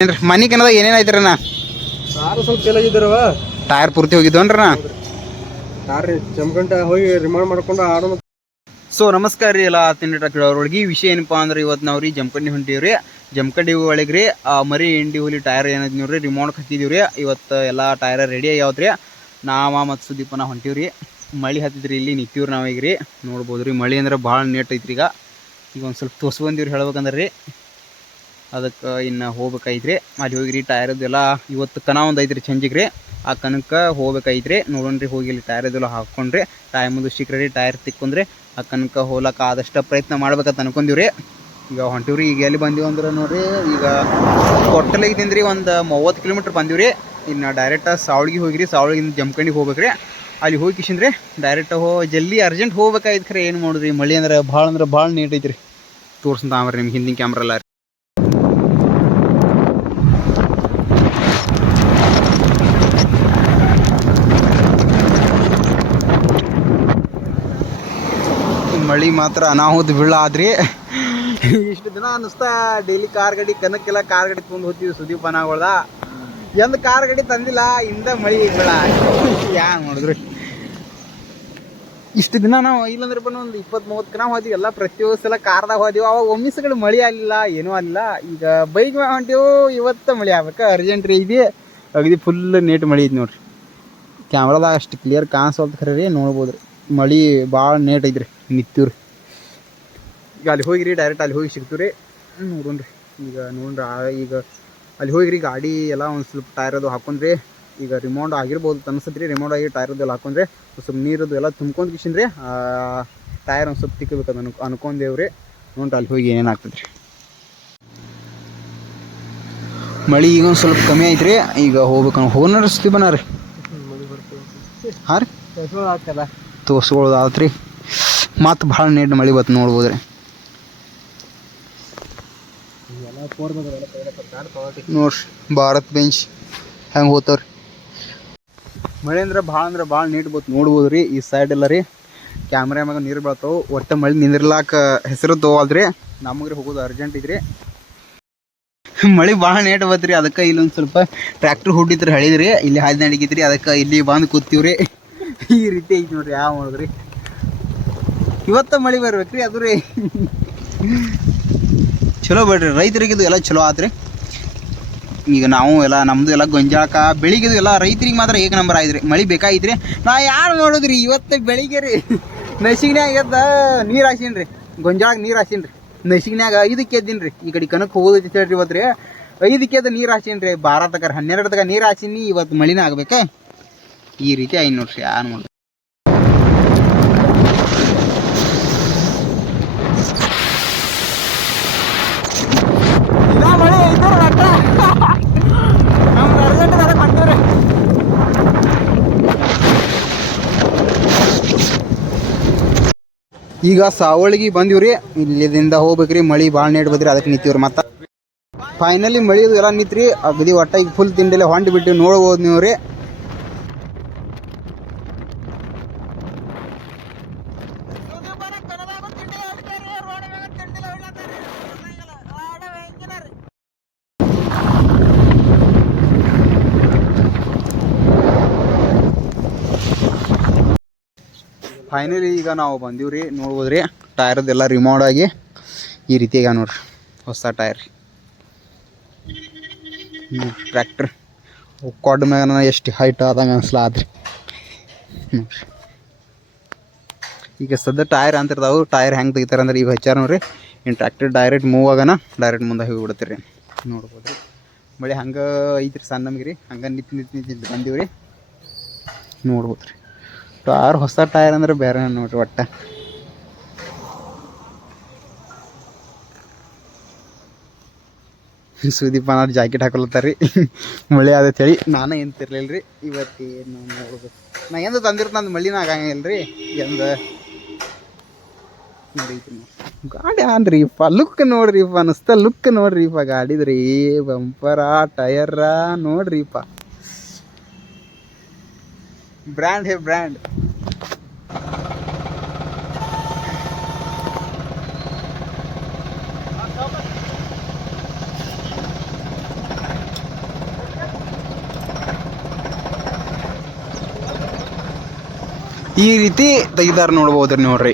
ಏನ್ರಿ ಮನಿ ಕನ್ನದ ಏನೇನ್ ನಾ ಸಾರು ಸ್ವಲ್ಪ ಚೆನ್ನಾಗಿದ್ದಾರವ ಟೈರ್ ಪೂರ್ತಿ ಹೋಗಿದ್ವನ್ರಣ್ಣ ಕಾರ್ ಜಮ್ಗಂಟ ಹೋಗಿ ರಿಮಾಂಡ್ ಮಾಡ್ಕೊಂಡು ಆಡೋಣ. ಸೊ ನಮಸ್ಕಾರ ರೀ ಎಲ್ಲ ತಿಂಡಿ ಕೇಳೋರೊಳಗೆ ವಿಷಯ ಏನಪ್ಪಾ ಅಂದ್ರೆ ಇವತ್ತು ನಾವು ರೀ ಜಮಖಂಡಿ ಹೊಂಟೀವ್ರಿ ಜಮಖಂಡಿ ಒಳಗೆ ರೀ ಆ ಮರಿ ಎಂಡಿ ಹುಲಿ ಟೈರ್ ಏನೈತಿ ನೋಡ್ರಿ ರಿಮೋಟ್ ಹತ್ತಿದೀವಿ ರೀ. ಇವತ್ತು ಎಲ್ಲ ಟೈರ್ ರೆಡಿ ಆಗ್ಯಾವ್ರಿ ನಾವ ಮತ್ತು ಸುದೀಪನ ಹೊಂಟೀವ್ರಿ ಮಳಿ ಹತ್ತಿದ್ರಿ ಇಲ್ಲಿ ನಿಂತೀವ್ರಿ ನಾವೀಗ ರೀ. ನೋಡ್ಬೋದು ರೀ ಮಳೆ ಅಂದ್ರೆ ಭಾಳ ನೀಟ್ ಐತ್ರಿ ಈಗ. ಈಗ ಒಂದು ಸ್ವಲ್ಪ ತೋರ್ಸ್ಬಂದಿವ್ರಿ ಬಂದೀವ್ರಿ ಹೇಳ್ಬೇಕಂದ್ರೆ ರೀ. ಅದಕ್ಕೆ ಇನ್ನು ಹೋಗ್ಬೇಕಾಯ್ತ್ರಿ. ಅಲ್ಲಿ ಹೋಗಿರಿ ಟೈರದ್ದು ಎಲ್ಲ ಇವತ್ತು ಕನ ಒಂದು ಐತ್ರಿ ಚಂಜಿಗೆ ರೀ ಆ ಕನಕ್ಕೆ ನೋಡೋಣ ರೀ ಹೋಗಿ ಇಲ್ಲಿ ಟೈರ್ ಅದೆಲ್ಲ ಹಾಕ್ಕೊಂಡ್ರಿ. ಟೈಮ್ ಮುಂದೆ ರೀ ಟೈರ್ ತಿಕ್ಕೊಂಡ್ರಿ. ಆ ಕನಕ ಹೋಗ್ಲಾಕ ಆದಷ್ಟು ಪ್ರಯತ್ನ ಮಾಡ್ಬೇಕಂತ ಅನ್ಕೊಂಡೀವ್ರಿ ಈಗ ಹೊಂಟಿವ್ರಿ, ಈಗ ಎಲ್ಲಿ ಬಂದೀವಿ ಅಂದ್ರೆ ನೋಡ್ರಿ, ಈಗ ಕೊಟ್ಟಲಿಗಿದ್ದೀನಿ ರೀ ಒಂದು ಮೂವತ್ತು ಕಿಲೋಮೀಟ್ರ್ ಬಂದೀವ್ರಿ. ಇನ್ನು ಡೈರೆಕ್ಟ್ ಸಾವಳಿಗೆ ಹೋಗಿರಿ ಸಾವಳಿಗಿಂದ ಜಮ್ಕಂಡಿಗೆ ಹೋಗ್ಬೇಕ್ರಿ. ಅಲ್ಲಿ ಹೋಗಿ ಕಿಶಿಂದ್ರಿ ಡೈರೆಕ್ಟ್ ಹೋ, ಜಲ್ದಿ ಅರ್ಜೆಂಟ್ ಹೋಗ್ಬೇಕಾಯ್ತು ಖರೆ ಏನು ಮಾಡೋದ್ರಿ, ಮಳೆ ಅಂದ್ರೆ ಭಾಳ ಅಂದ್ರೆ ಭಾಳ ನೀಟ್ ಐತ್ರಿ. ತೋರ್ಸಂತ ಆಮ್ರಿ ನಿಮ್ಗೆ ಹಿಂದಿನ ಕ್ಯಾಮ್ರಾ ಮಳಿ ಮಾತ್ರ ಅನಾಹುತ ಬೀಳ ಆದ್ರಿ. ಇಷ್ಟು ದಿನ ಅನ್ನಿಸ್ತಾ ಡೈಲಿ ಕಾರ್ ಗಾಡಿ ಕನಕ್ಕೆಲ್ಲ ಕಾರ್ ಗಾಡಿ ತೊಗೊಂಡು ಹೋಗ್ತೀವಿ, ಸುದೀಪ್ ಅನಾಗೊಳ್ದ ಎಂದ ಕಾರ್ ಗಾಡಿ ತಂದಿಲ್ಲ, ಇಂದ ಮಳಿ ಬೀಳ ಯಾ ನೋಡಿದ್ರಿ. ಇಷ್ಟು ದಿನ ನಾವು ಇಲ್ಲಂದ್ರೆ ಬಂದು ಒಂದು ಇಪ್ಪತ್ತು ಮೂವತ್ತು ನಾವು ಹೋದ್ವಿ. ಎಲ್ಲ ಪ್ರತಿಯೊಂದು ಸಲ ಕಾರ್ದಾಗ ಹೋದಿವಿ. ಅವಾಗ ಒಮ್ಮಿಸಗಳು ಮಳಿ ಆಗಲಿಲ್ಲ, ಏನೂ ಆಗಲಿಲ್ಲ. ಈಗ ಬೈಕ್ ಹೊಂಟೀವು, ಇವತ್ತು ಮಳಿ ಆಗ್ಬೇಕು. ಅರ್ಜೆಂಟ್ ರೀ ಇದೆ. ಅಗದಿ ಫುಲ್ ನೀಟ್ ಮಳಿ ಐತಿ ನೋಡ್ರಿ. ಕ್ಯಾಮ್ರಾದಾಗ ಅಷ್ಟು ಕ್ಲಿಯರ್ ಕಾಣಿಸೋಲ್ತ ಖರೀ ನೋಡ್ಬೋದು ರೀ ಮಳಿ ಭಾಳ ನೇಟ್ ಐತ್ರಿ ನಿತ್ತೀವ್ರಿ ಈಗ ಅಲ್ಲಿ ಹೋಗಿರಿ ಡೈರೆಕ್ಟ್ ಅಲ್ಲಿ ಹೋಗಿ ಸಿಗ್ತೀವಿ ರೀ ನೋಡೋಣ್ರಿ. ಈಗ ನೋಡ್ರಿ ಈಗ ಅಲ್ಲಿ ಹೋಗಿರಿ ಗಾಡಿ ಎಲ್ಲ ಒಂದು ಸ್ವಲ್ಪ ಟೈರ್ ಅದು ಹಾಕೊಂಡ್ರಿ. ಈಗ ರಿಮೌಂಡ್ ಆಗಿರ್ಬೋದು ಅನ್ಸತ್ರಿ ರಿಮೌಂಡ್ ಆಗಿ ಟೈರ್ ಅದು ಎಲ್ಲ ಹಾಕೊಂಡ್ರೆ. ಸ್ವಲ್ಪ ನೀರದು ಎಲ್ಲ ತುಂಬ್ಕೊಂಡು ಕಿಶಿನ್ರಿ ಟೈರ್ ಒಂದು ಸ್ವಲ್ಪ ತಿಕ್ಕಬೇಕು ಅನ್ಕೊ ಅನ್ಕೊಂಡೇವ್ರಿ. ನೋಡ್ರಿ ಅಲ್ಲಿ ಹೋಗಿ ಏನೇನು ಆಗ್ತದ್ರಿ. ಮಳಿ ಈಗ ಒಂದು ಸ್ವಲ್ಪ ಕಮ್ಮಿ ಐತ್ರಿ. ಈಗ ಹೋಗ್ಬೇಕು ಹೋಗೋಣ ಸುತ್ತಿ ಬನ್ನ ರೀ ಹಾಂ ರೀ. ಆಗ್ತಲ್ಲ ತೋರ್ಸ್ಕೊಳ್ಳೋದು ಆತ್ರಿ ಮತ್ತು ಭಾಳ ನೀಟ್ ಮಳೆ ಬತ್ತು ನೋಡ್ಬೋದು ರೀ ನೋಡ್ರಿ, ಭಾರತ್ ಬೆಂಚ್ ಹೆಂಗೆ ಹೋಗ್ತಾವ್ರಿ ಮಳೆ ಅಂದ್ರೆ ಭಾಳ ಅಂದ್ರೆ ಭಾಳ ನೀಟ್ ಬತ್ತು ನೋಡ್ಬೋದು ರೀ ಈ ಸೈಡ್ ಎಲ್ಲ ರೀ. ಕ್ಯಾಮ್ರಾ ಮ್ಯಾಗ ನೀರು ಬೀಳ್ತಾವೆ, ಒಟ್ಟು ಮಳೆ ನಿಂದಿರ್ಲಾಕ ಹೆಸರು ತಗೋವಲ್ರಿ ನಮಗೆ ಹೋಗೋದು ಅರ್ಜೆಂಟ್ ಇದ್ರಿ ಮಳೆ ಭಾಳ ನೀಟ್ ಬತ್ರಿ ಅದಕ್ಕೆ ಇಲ್ಲೊಂದು ಸ್ವಲ್ಪ ಟ್ರ್ಯಾಕ್ಟರ್ ಹುಡ್ಡಿತ್ರಿ ಹಳಿದ್ರಿ. ಇಲ್ಲಿ ಹಾದಿ ನಡಿಗಿದ್ರಿ ಅದಕ್ಕೆ ಇಲ್ಲಿ ಬಂದು ಕೂತೀವ್ರಿ. ಈ ರೀತಿ ಐತಿ ನೋಡ್ರಿ ಯಾವ ಮಾಡಿದ್ರಿ ಇವತ್ತ ಮಳೆ ಬರ್ಬೇಕ್ರಿ ಅದು ರೀ ಚಲೋ ಬಿಡ್ರಿ, ರೈತರಿಗೆ ಇದು ಎಲ್ಲ ಚಲೋ ಆತ್ರಿ. ಈಗ ನಾವು ಎಲ್ಲ, ನಮ್ದು ಎಲ್ಲ ಗೊಂಜಾಳಕ ಬೆಳಿಗ್ಗೆ ಎಲ್ಲ ರೈತರಿಗೆ ಮಾತ್ರ ಏಕ ನಂಬರ್ ಆಯ್ತ್ರಿ. ಮಳಿ ರೀ ನಾ ಯಾರು ನೋಡಿದ್ರಿ, ಇವತ್ತು ಬೆಳಿಗ್ಗೆ ರೀ ನಸಿಗ್ನ್ಯಾಗ ಎದ್ದ ನೀರು ಹಾಸಿನ್ರಿ. ಗೊಂಜಾಳಕ್ಕೆ ನೀರು ಹಾಸಿನ್ರಿ. ನಸಿಗ್ನ್ಯಾಗ ಐದಕ್ಕೆ ಎದ್ದೀನ್ರಿ. ಈ ಕಡೆ ಕನಕ್ಕೆ ಹೋಗೋದೈತಿ ಹೇಳ್ರಿ ಇವತ್ತು ರೀ. ಐದಕ್ಕೆ ಎದ್ದು ನೀರು ಹಾಸಿನ್ರಿ. ಬಾರ ತಗರ್ ಹನ್ನೆರಡು ನೀರು ಹಾಸಿನಿ ಇವತ್ತು ಮಳಿನ ಆಗ್ಬೇಕ. ಈ ರೀತಿ ಐನೂರು ನೋಡ್ರಿ ಆನ್ ಹೊಂಟೀವ್ರಿ ಈಗ ಸಾವಳಿಗೆ ಬಂದಿವ್ರಿ ಇಲ್ಲಿದಿಂದ ಹೋಗ್ಬೇಕ್ರಿ ಮಳಿ ಭಾಳ ನೀಡ್ ಬದ್ರಿ ಅದಕ್ಕೆ ನಿಂತೀವ್ರಿ ಮತ್ತೆ. ಫೈನಲಿ ಮಳಿ ಎಲ್ಲ ನಿಂತ್ರಿ ಅಗದಿ ಒಟ್ಟ ಈಗ ಫುಲ್ ತಿಂಡಿಲೆ ಹೊಂಡ್ ಬಿಟ್ಟು ನೋಡ್ಬೋದು ನೀವು ರೀ ಫೈನಲಿ ಈಗ ನಾವು ಬಂದೀವಿ ರೀ. ನೋಡ್ಬೋದು ನೋಡ್ಬೋದ್ರಿ ಟೈರ್ದೆಲ್ಲ ರಿಮೋಡ್ ಆಗಿ ಈ ರೀತಿಯಾಗ ನೋಡ್ರಿ. ಹೊಸ ಟೈರ್ ಟ್ರ್ಯಾಕ್ಟರ್ ಕೊಡ್ ಮ್ಯಾಗ ಎಷ್ಟು ಹೈಟ್ ಆದಂಗೆ ಅನ್ಸ್ಲಾದ್ರಿ ನೋಡ್ರಿ. ಈಗ ಸದ್ಯ ಟೈರ್ ಅಂತಿರ್ತಾವೆ ಟೈರ್ ಹೆಂಗೆ ತೆಗಿತಾರೆ ಅಂದ್ರೆ ಈಗ ಹಚ್ಚಾರ ನೋಡ್ರಿ. ಇನ್ನು ಟ್ರ್ಯಾಕ್ಟರ್ ಡೈರೆಕ್ಟ್ ಮೂವ್ ಆಗೋಣ ಡೈರೆಕ್ಟ್ ಮುಂದೆ ಹೋಗಿ ಬಿಡ್ತೀರಿ ನೋಡ್ಬೋದು ರೀ ಮಳೆ ಹಂಗೆ ಐತ್ರಿ ಸಣ್ಣ ನಮಗೆ ರೀ. ಹಂಗೆ ನಿಂತು ನಿಂತು ನಿಂತು ಬಂದೀವಿ ರೀ. ನೋಡ್ಬೋದು ರೀ ಟೈರ್ ಹೊಸ ಟೈರ್ ಅಂದ್ರೆ ಬೇರೆ ನೋಡ್ರಿ ಒಟ್ಟ. ಸುದೀಪ್ ಅನ್ನೋರು ಜಾಕೆಟ್ ಹಾಕೊಳತ್ತಾರ ರೀ ಮಳೆ ಆದೈತೆ ಹೇಳಿ, ನಾನು ಏನು ರೀ ಏನು ನೋಡ್ಬೇಕು. ನಾ ಎಂದು ತಂದಿರ್ತಾನ ಮಳಿನ ಆಗಂಗಿಲ್ಲ ಎಂದ ಗಾಡಿ ಆನ್ರಿ ಇಪ್ಪ ಲುಕ್ ಲುಕ್ ನೋಡ್ರಿಪ್ಪ ಅನಿಸ್ತ ಲುಕ್ ನೋಡ್ರಿಪ್ಪ ಗಾಡಿದ್ರಿ ಬಂಪರ, ಟಯರ ನೋಡ್ರಿಪ್ಪ ब्रांड है ब्रांड ಈ ರೀತಿ ತೆಗೆದಾರ ನೋಡ್ಬೋದ್ರಿ ನೋಡ್ರಿ.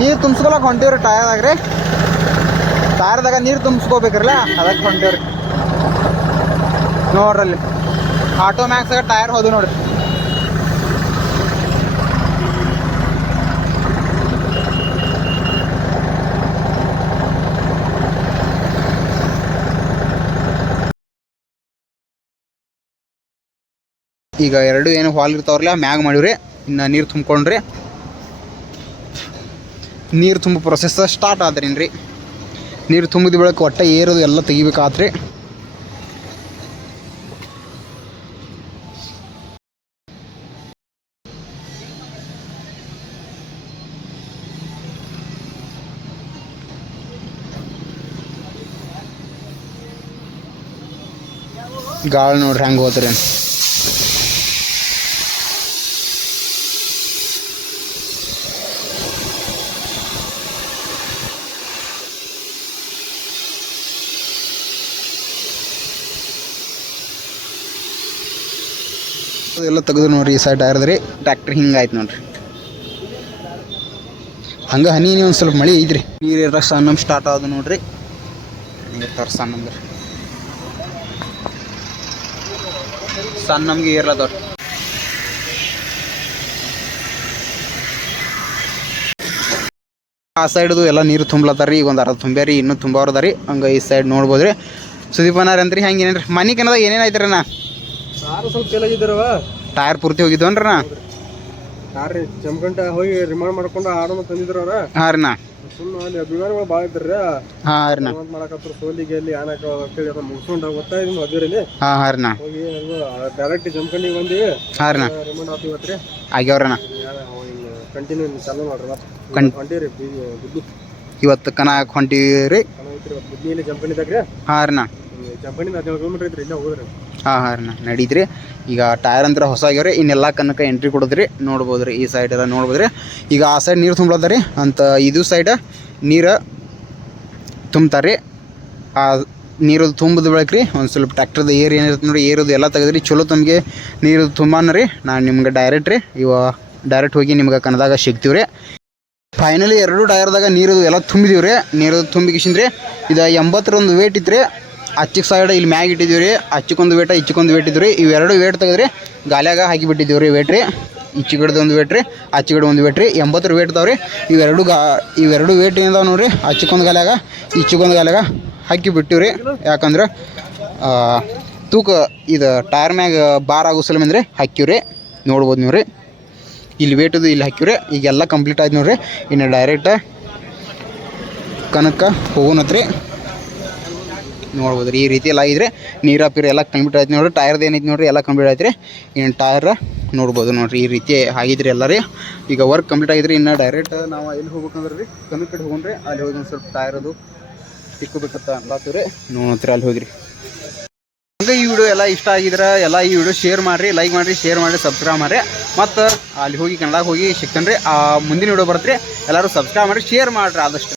ನೀರು ತುಂಬಿಸ್ಕೊಳಕ್ ಹೊಂಟೇವ್ರಿ ಟಯರ್ದಾಗ ರೀ ಟಯರ್ದಾಗ ನೀರು ತುಂಬಿಸ್ಕೋಬೇಕ್ರಲ್ಲ ಅದಕ್ಕೆ ಹೊಂಟೇವ್ರಿ. ನೋಡ್ರಲ್ಲಿ. ಆಟೋ ಮ್ಯಾಕ್ಸಾಗ ಟಯರ್ ಹೋದು ನೋಡ್ರಿ. ಈಗ ಎರಡು ಏನು ಹಾಲ್ ಇರ್ತಾವ್ರಲ್ಲ, ಮ್ಯಾಗ್ ಮಾಡಿವ್ರಿ, ಇನ್ನು ನೀರು ತುಂಬ್ಕೊಂಡ್ರಿ. ನೀರು ತುಂಬ ಪ್ರೊಸೆಸ್ ಸ್ಟಾರ್ಟ್ ಆದ್ರೇನು ರೀ? ನೀರು ತುಂಬಿದ ಬೆಳಕು ಒಟ್ಟೆ ಏರೋದು ಎಲ್ಲ ತೆಗಿಬೇಕಾತ್ರಿ. ಗಾಳಿ ನೋಡ್ರಿ ಹೆಂಗೆ ಹೋದ್ರಿ ಎಲ್ಲ ತೆಗೆದು ನೋಡ್ರಿ ಈ ಸೈಡ್ ಟೈರ್ದ್ರಿ ಟ್ರ್ಯಾಕ್ಟರ್ ಹಿಂಗಾಯ್ತು ನೋಡ್ರಿ. ಹಂಗೆ ಹನಿ ಒಂದು ಸ್ವಲ್ಪ ಮಳೆ ಐತ್ರಿ. ನೀರು ಇರೋ ಸಣ್ಣ ಸ್ಟಾರ್ಟ್ ಆದ ನೋಡ್ರಿ. ನೀರು ತರ ಸಣ್ಣ ಅಂದ್ರೆ ಸಣ್ಣ ನಮ್ಗೆ ಏರ್ಲದವ್ರಿ ಆ ಸೈಡ್ದು ಎಲ್ಲ ನೀರು ತುಂಬ್ಲತ್ತಾರ ಈಗ ಒಂದು ಅರ್ಧ ತುಂಬ್ಯಾರಿ ಇನ್ನೂ ತುಂಬಾರ್ದಾರಿ ಹಂಗೆ ಈ ಸೈಡ್ ನೋಡ್ಬೋದ್ರಿ. ಸುದೀಪನಾರ ಅಂತ್ರಿ ಹಂಗೆ ಏನೇನ್ರಿ ಮನೆ ಕನ್ನದ ಏನೇನು ಐತ್ರಿ ನಾ ಕಾರು ಸ್ವಲ್ಪ ಫೇಲ್ ಆಗಿದ್ದಾರವ ಟೈರ್ ಪೂರ್ತಿ ಹೋಗಿದ್ವನ್ರಿ ಕಾರ್ ಜಮಖಂಡ ಹೋಗಿ ರಿಮಾಂಡ್ ಮಾಡ್ಕೊಂಡು ಆಡೋಣ ತಂದಿದ್ರು ಅವ್ರ. ಹಾಂ ರೀ ನಾ ಸುಮ್ಮನೆ ಅಲ್ಲಿ ಅಭಿಮಾನಿಗಳು ಭಾಳ ಇದ್ರಿ ಹಾಂ ರೀ ನಾ ರಿಮಾಂಡ್ ಮಾಡಕತ್ರ ಸೋಲಿಗೆ ಅಲ್ಲಿ ಆನಕ ಅಂತೇಳಿ ಅದನ್ನ ಮುಗಿಸ್ಕೊಂಡು ಹೋಗ್ತಾ ಇದೀನಿ ಮದುವೆಯಲ್ಲಿ ಹಾಂ ಹಾಂ ರೀ ನಾ ಹೋಗಿ ಡೈರೆಕ್ಟ್ ಜಮಖಂಡಿಗೆ ಬಂದಿ ಹಾಂ ರೀ ನಾ ರಿಮಾಂಡ್ ರೀ. ಕಂಟಿನ್ಯೂ ಚಾಲೂ ಮಾಡ್ರಿ ಮತ್ತೆ ಕನ್ ಹೊಂಟೀರಿ ಬುದ್ಧಿ ಇವತ್ತು ಕನಾಕ್ ಹೊಂಟೀವಿ ರೀ ಬುದ್ಧಿಯಲ್ಲಿ ಜಮಖಂಡಿದಾಗ ರೀ. ಹಾಂ ರೀ ನಾ ಹದಿನೇಳು ಕಿಲೋಮೀಟರ್ ಐತ್ರಿ ಇಲ್ಲ ಹೋದ್ರಿ. ಹಾಂ ಹಾಂ ರೀ ನಡೀತ್ರಿ. ಈಗ ಟೈರ್ ಅಂದ್ರೆ ಹೊಸ ಆಗ್ಯಾವ್ರಿ ಇನ್ನೆಲ್ಲ ಕನಕ ಎಂಟ್ರಿ ಕೊಡೋದ್ರಿ. ನೋಡ್ಬೋದು ರೀ ಈ ಸೈಡ್ ಎಲ್ಲ ನೋಡ್ಬೋದು ರೀ ಈಗ ಆ ಸೈಡ್ ನೀರು ತುಂಬ್ಲತ್ತ ರೀ ಅಂತ ಇದು ಸೈಡ್ ನೀರು ತುಂಬ್ತಾರೆ ರೀ ಆ ನೀರು ತುಂಬಿದ ಬಳಿಕ ರೀ ಒಂದು ಸ್ವಲ್ಪ ಟ್ಯಾಕ್ಟರ್ದು ಏರ್ ಏನಿರುತ್ತೆ ನೋಡಿ ಏರೋದು ಎಲ್ಲ ತೆಗೆದ್ರಿ. ಚಲೋ ತಮಗೆ ನೀರು ತುಂಬಾನ ರೀ ನಾನು ನಿಮ್ಗೆ ಡೈರೆಕ್ಟ್ ರೀ, ಇವ ಡೈರೆಕ್ಟ್ ಹೋಗಿ ನಿಮ್ಗೆ ಕನ್ನದಾಗ ಸಿಗ್ತೀವಿ ರೀ ಫೈನಲಿ ಎರಡು ಟೈರ್ದಾಗ ನೀರು ಎಲ್ಲ ತುಂಬಿದೀವಿ ರೀ ನೀರು ತುಂಬಿಕಿಸಿಂದ್ರಿ ರೀ ಇದು ಎಂಬತ್ತರೊಂದು ವೇಟ್ ಇತ್ತು ರೀ ಅಚ್ಚಿಗೆ ಸೈಡ್ ಇಲ್ಲಿ ಮ್ಯಾಗ ಇಟ್ಟಿದ್ದೀವಿ ರೀ. ಅಚ್ಚಿಕೊಂದು ವೇಟ, ಇಚ್ಚಿಕೊಂದು ವೇಟ್ ಇದ್ರಿ ಇವೆರಡು ವೇಟ್ ತೆಗೆದ್ರಿ ಗಾಲ್ಯಾಗ ಹಾಕಿ ಬಿಟ್ಟಿದ್ದೀವಿ ರೀ ವೇಟ್ ರೀ. ಇಚ್ಚಿಗಡ್ದು ಒಂದು ವೇಟ್ರಿ ಅಚ್ಚಿಗಡೆ ಒಂದು ವೇಟ್ ರೀ. ಎಂಬತ್ತರ ವೇಟ್ ಇದಾವೆ ಇವೆರಡು ಗಾ ಇವೆರಡು ವೇಟ್ ಏನಿದಾವೆ ನೋಡ್ರಿ. ಅಚ್ಚಿಕೊಂದು ಗಾಲ್ಯಾಗ, ಇಚ್ಚಿಕೊಂದು ಗಾಲ್ಯಾಗ ಹಾಕಿ ಬಿಟ್ಟಿವಿ ರೀ. ಯಾಕಂದ್ರೆ ತೂಕ ಇದು ಟೈರ್ ಮ್ಯಾಗ ಬಾರ್ ಆಗೋ ಸಲಮಿಂದ್ರೆ ಹಾಕಿವಿ ರೀ. ನೋಡ್ಬೋದು ನೀವು ರೀ. ಇಲ್ಲಿ ವೇಟದು ಇಲ್ಲಿ ಹಾಕಿವ್ರಿ ಈಗೆಲ್ಲ ಕಂಪ್ಲೀಟ್ ಆಯ್ತು ನೋಡ್ರಿ. ಇನ್ನು ಡೈರೆಕ್ಟ್ ಕನಕ ಹೋಗೋಣತ್ರಿ. ನೋಡ್ಬೋದು. ರೀ ಈ ರೀತಿ ಎಲ್ಲ ಆಗಿದ್ರೆ ನೀರು ಪೀರು ಎಲ್ಲ ಕಂಪ್ಲೀಟ್ ಆಯ್ತು ನೋಡ್ರಿ. ಟೈರ್ದು ಏನೈತಿ ನೋಡ್ರಿ? ಎಲ್ಲ ಕಂಪ್ಲೀಟ್ ಆಯ್ತು ರೀ ಇನ್ನು ಟೈರ್ ನೋಡ್ಬೋದು ನೋಡ್ರಿ. ಈ ರೀತಿ ಆಗಿದ್ರಿ ಎಲ್ಲ ರೀ ಈಗ ವರ್ಕ್ ಕಂಪ್ಲೀಟ್ ಆಗಿದ್ರಿ ಇನ್ನು ಡೈರೆಕ್ಟ್ ನಾವು ಎಲ್ಲಿ ಹೋಗ್ಬೇಕಂದ್ರೆ ರೀ ಕಮ್ಮಿ ಕಡೆ ರೀ ಅಲ್ಲಿ ಹೋಗಿ ಒಂದು ಸ್ವಲ್ಪ ಟೈರ್ ಅದು ತಿಕ್ಕೋಬೇಕಂತ ಅನ್ಲಾತೀವಿ ರೀ ನೋಡ್ತೀರಿ ಅಲ್ಲಿ ಹೋಗಿರಿ. ಹಂಗೆ ಈ ವಿಡಿಯೋ ಎಲ್ಲ ಇಷ್ಟ ಆಗಿದ್ರೆ ಎಲ್ಲ ಈ ವಿಡಿಯೋ ಶೇರ್ ಮಾಡಿರಿ ಲೈಕ್ ಮಾಡಿರಿ ಶೇರ್ ಮಾಡಿರಿ ಸಬ್ಸ್ಕ್ರೈಬ್ ಮಾಡಿರಿ. ಮತ್ತು ಅಲ್ಲಿ ಹೋಗಿ ಕನ್ನಡ ಹೋಗಿ ಸಿಗ್ತಾನೆ ರೀ ಆ ಮುಂದಿನ ವಿಡಿಯೋ ಬರುತ್ತೆ ಎಲ್ಲರೂ ಸಬ್ಸ್ಕ್ರೈಬ್ ಮಾಡಿರಿ ಶೇರ್ ಮಾಡಿರಿ ಆದಷ್ಟು.